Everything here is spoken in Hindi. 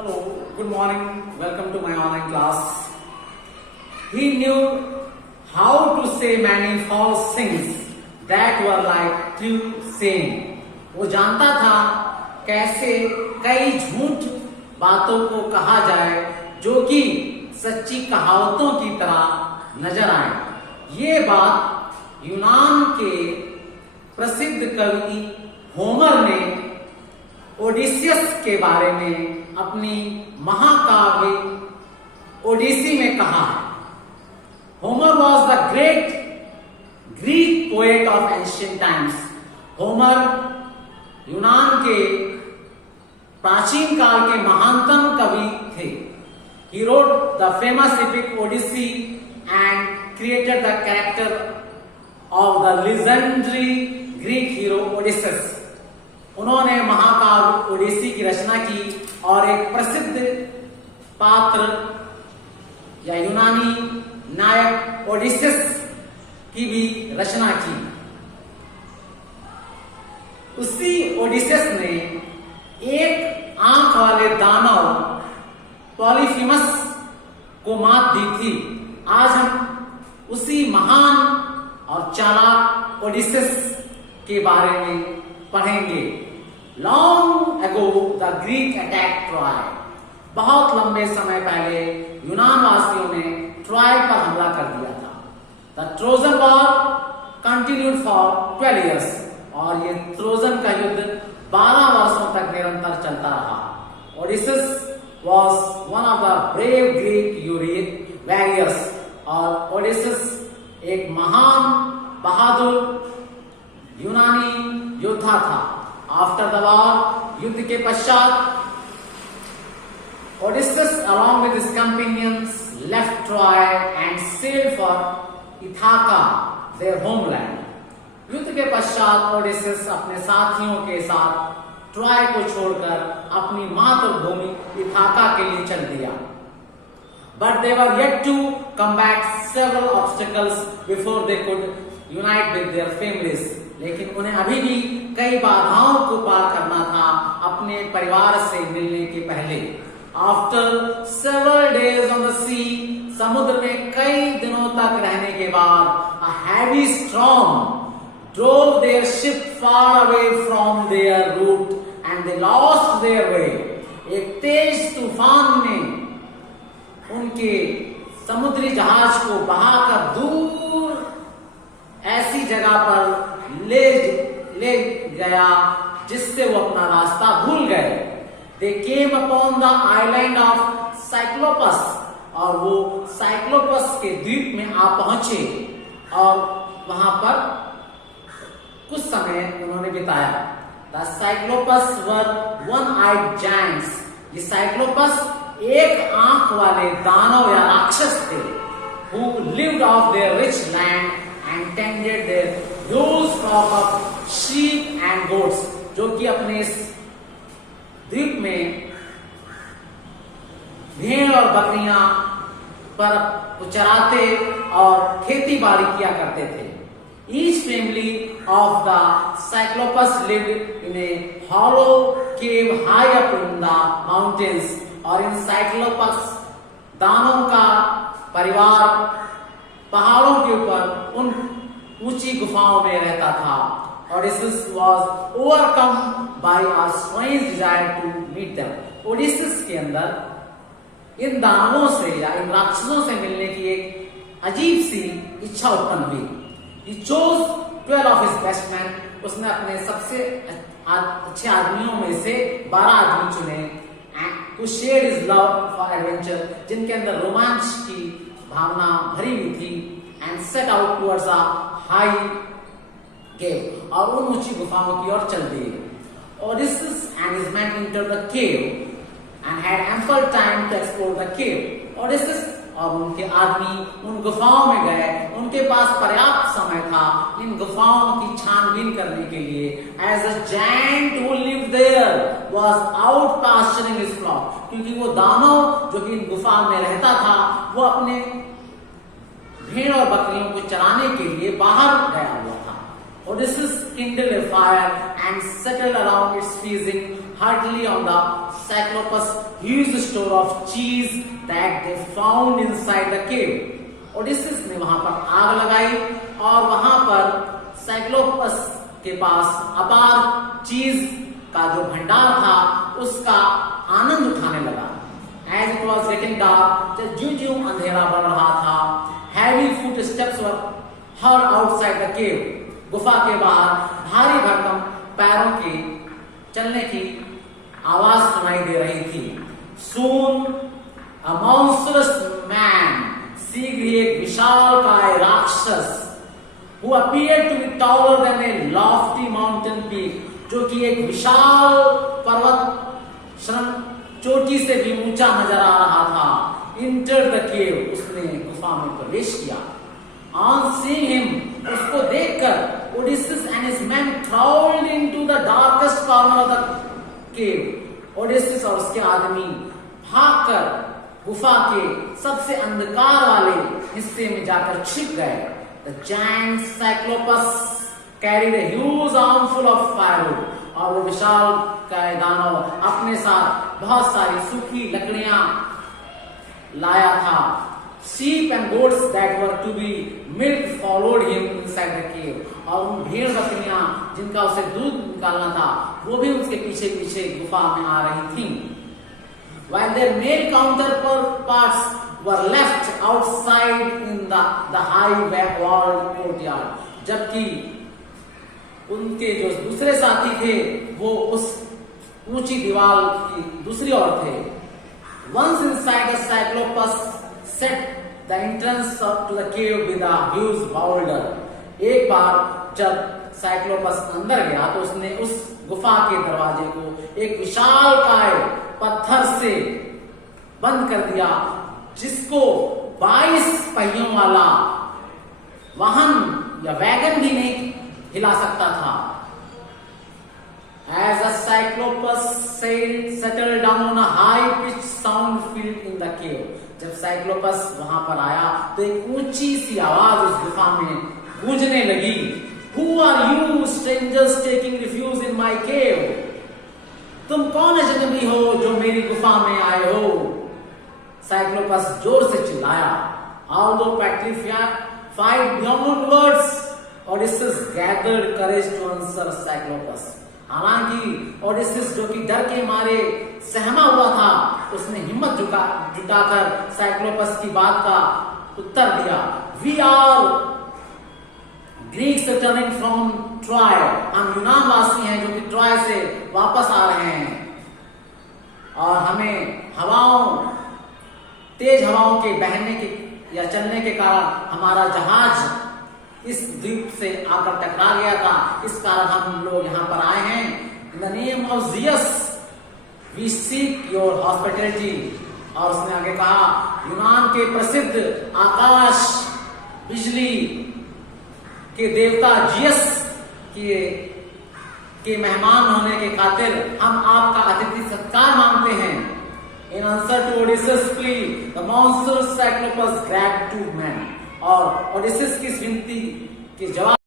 Hello, good morning. Welcome to my online class. He knew how to say many false things that were like true saying. वो जानता था कैसे कई झूठ बातों को कहा जाए जो कि सच्ची कहावतों की तरह नजर आए। ये बात यूनान के प्रसिद्ध कवि होमर ने ओडिसियस के बारे में अपनी महाकाव्य ओडिसी में कहा है। Homer was the great Greek poet of ancient times. Homer यूनान के प्राचीन काल के महानतम कवि थे। He wrote the famous epic Odyssey and created the character of the legendary Greek hero Odysseus. उन्होंने महाकाव्य ओडिसी की रचना की और एक प्रसिद्ध पात्र या यूनानी नायक ओडिसेस की भी रचना की। उसी ओडिसेस ने एक आंख वाले दानव पॉलीफिमस को मात दी थी। आज हम उसी महान और चालाक ओडिसेस के बारे में पढ़ेंगे। Long ago the Greek attack Troy. बहुत लंबे समय पहले यूनान वासियों ने ट्रॉय पर हमला कर दिया था। The Trojan war continued for 12 years और ये ट्रोजन का युद्ध 12 वर्षों तक निरंतर चलता रहा। ओडिसेस was one of the brave Greek warriors और ओडिसेस एक महान बहादुर यूनानी योद्धा था। आफ्टर द वॉर युद्ध के पश्चात ओडिसेस along with his companions left Troy and sailed for Ithaca, their homeland. युद्ध के पश्चात ओडिसेस अपने साथियों के साथ ट्रॉय को छोड़कर अपनी मातृभूमि इथाका के लिए चल दिया। But they were yet to combat several obstacles before they could unite with their families. लेकिन उन्हें अभी भी कई बाधाओं को पार करना था अपने परिवार से मिलने के पहले। After several days on the sea, समुद्र में कई दिनों तक रहने के बाद a heavy storm drove their ship far away from their route and they lost their way. एक तेज तूफान ने उनके समुद्री जहाज को बहाकर दूर ऐसी जगह पर ले गया जिससे वो अपना रास्ता भूल गए। They came upon the island of Cyclopas और वो साइक्लोपस के द्वीप में आ पहुंचे और वहां पर कुछ समय उन्होंने बिताया। The Cyclopas were one-eyed giants. ये साइक्लोपस एक आंख वाले दानव या राक्षस थे who lived off their rich land and tended their huge flock of sheep and goats, जो कि अपने इस द्वीप में भेड़ और बकरियां पर चराते और खेती बाड़ी किया करते थे। Each family of the Cyclopas lived in a hollow cave high up in the mountains. और इन साइक्लोपस दानों का परिवार पहाड़ों के ऊपर उन ऊंची गुफाओं में रहता था। Odysseus was overcome by a strange desire to meet them. Odysseus के अंदर इन दानवों से या इन राक्षसों से मिलने की एक अजीब सी इच्छा उत्पन्न हुई। He chose 12 of his best men. उसने अपने सबसे अच्छे आदमियों में से 12 आदमी चुने who shared his love for adventure, जिनके अंदर रोमांच की भावना भरी हुई थी, and set out towards a high cave और उन ऊंची गुफाओं की ओर चल दिए। Odysseus and his men entered the cave and had ample time to explore the cave. Odysseus और उनके आदमी उन गुफाओं में गए। उनके पास पर्याप्त समय था इन गुफाओं की छानबीन करने के लिए। As a giant who lived there was out pasturing his flock, क्योंकि वो दानव जो कि इन गुफा में रहता था वो अपने भेड़ और बकरियों को चराने के लिए बाहर गया हुआ था। Odysseus kindled a fire and settled around its freezing heartily on the Cyclops' huge store of cheese that they found inside the cave. ओडिसिस ने वहां पर आग लगाई और वहां पर साइक्लोपस के पास अपार चीज का जो भंडार था उसका आनंद उठाने लगा। As it was getting dark, ज्यों-ज्यों अंधेरा बढ़ रहा था, heavy footsteps were heard outside the cave. गुफा के बाहर भारी भरकम पैरों के चलने की आवाज सुनाई दे रही थी। Soon a monstrous man, शीघ्र एक विशालकाय राक्षस, who appeared to be taller than a lofty mountain peak, जो कि एक विशाल पर्वत चोटी से भी ऊंचा नजर आ रहा था, entered the cave, उसने गुफा में प्रवेश किया। On seeing him, उसको देखकर Odysseus and his men crawled into the darkest corner of the cave. Odysseus और उसके आदमी भागकर गुफा के सबसे अंधकार वाले हिस्से में जाकर छिप गए। The giant Cyclops carried a huge armful of firewood. और वो विशाल काय दानव अपने साथ बहुत सारी सूखी लकड़ियां लाया था। Sheep and goats that were to be milked followed him inside the cave. और उन भेड़ बकरियां जिनका उसे दूध निकालना था वो भी उसके पीछे पीछे गुफा में आ रही थी। While their male counterparts were left outside in the high walled courtyard. जबकि उनके जो दूसरे साथी थे वो उस ऊंची दीवार की दूसरी ओर थे। Once inside, the Cyclops set the entrance to the cave with a huge boulder. एक बार जब साइक्लोपस अंदर गया तो उसने उस गुफा के दरवाजे को एक विशालकाय पत्थर से बंद कर दिया, जिसको 22 पहियों वाला वाहन या वैगन भी नहीं हिला सकता था। As the Cyclops settled down on a high-pitched sound filled in the cave. जब साइक्लोपस वहां पर आया तो एक ऊंची सी आवाज उस गुफा में गूंजने लगी। Who are you, strangers taking refuge in my cave? तुम कौन अजनबी हो जो मेरी गुफा में आए हो? साइक्लोपस जोर से चिल्लाया। Although petrified beyond words, Odysseus gathered courage to answer Cyclops. हालांकि ओडिसिस जो कि डर के मारे सहमा हुआ था, उसने हिम्मत जुटाकर साइक्लोपस की बात का उत्तर दिया। We are Greeks returning from Troy. हम यूनान वासी हैं जो कि ट्रॉय से वापस आ रहे हैं और हमें तेज हवाओं के बहने के या चलने के कारण हमारा जहाज इस द्वीप से आकर टकरा गया था, इस कारण हम लोग यहाँ पर आए हैं। In the name of Zeus, we seek your hospitality. और उसने आगे कहा, यूनान के प्रसिद्ध आकाश बिजली के देवता जियस के मेहमान होने के खातिर हम आपका अतिथि सत्कार मांगते हैं। In answer to Odysseus' plea, the monstrous Cyclops grabbed two men. और ओडिसिस की इस विनती के जवाब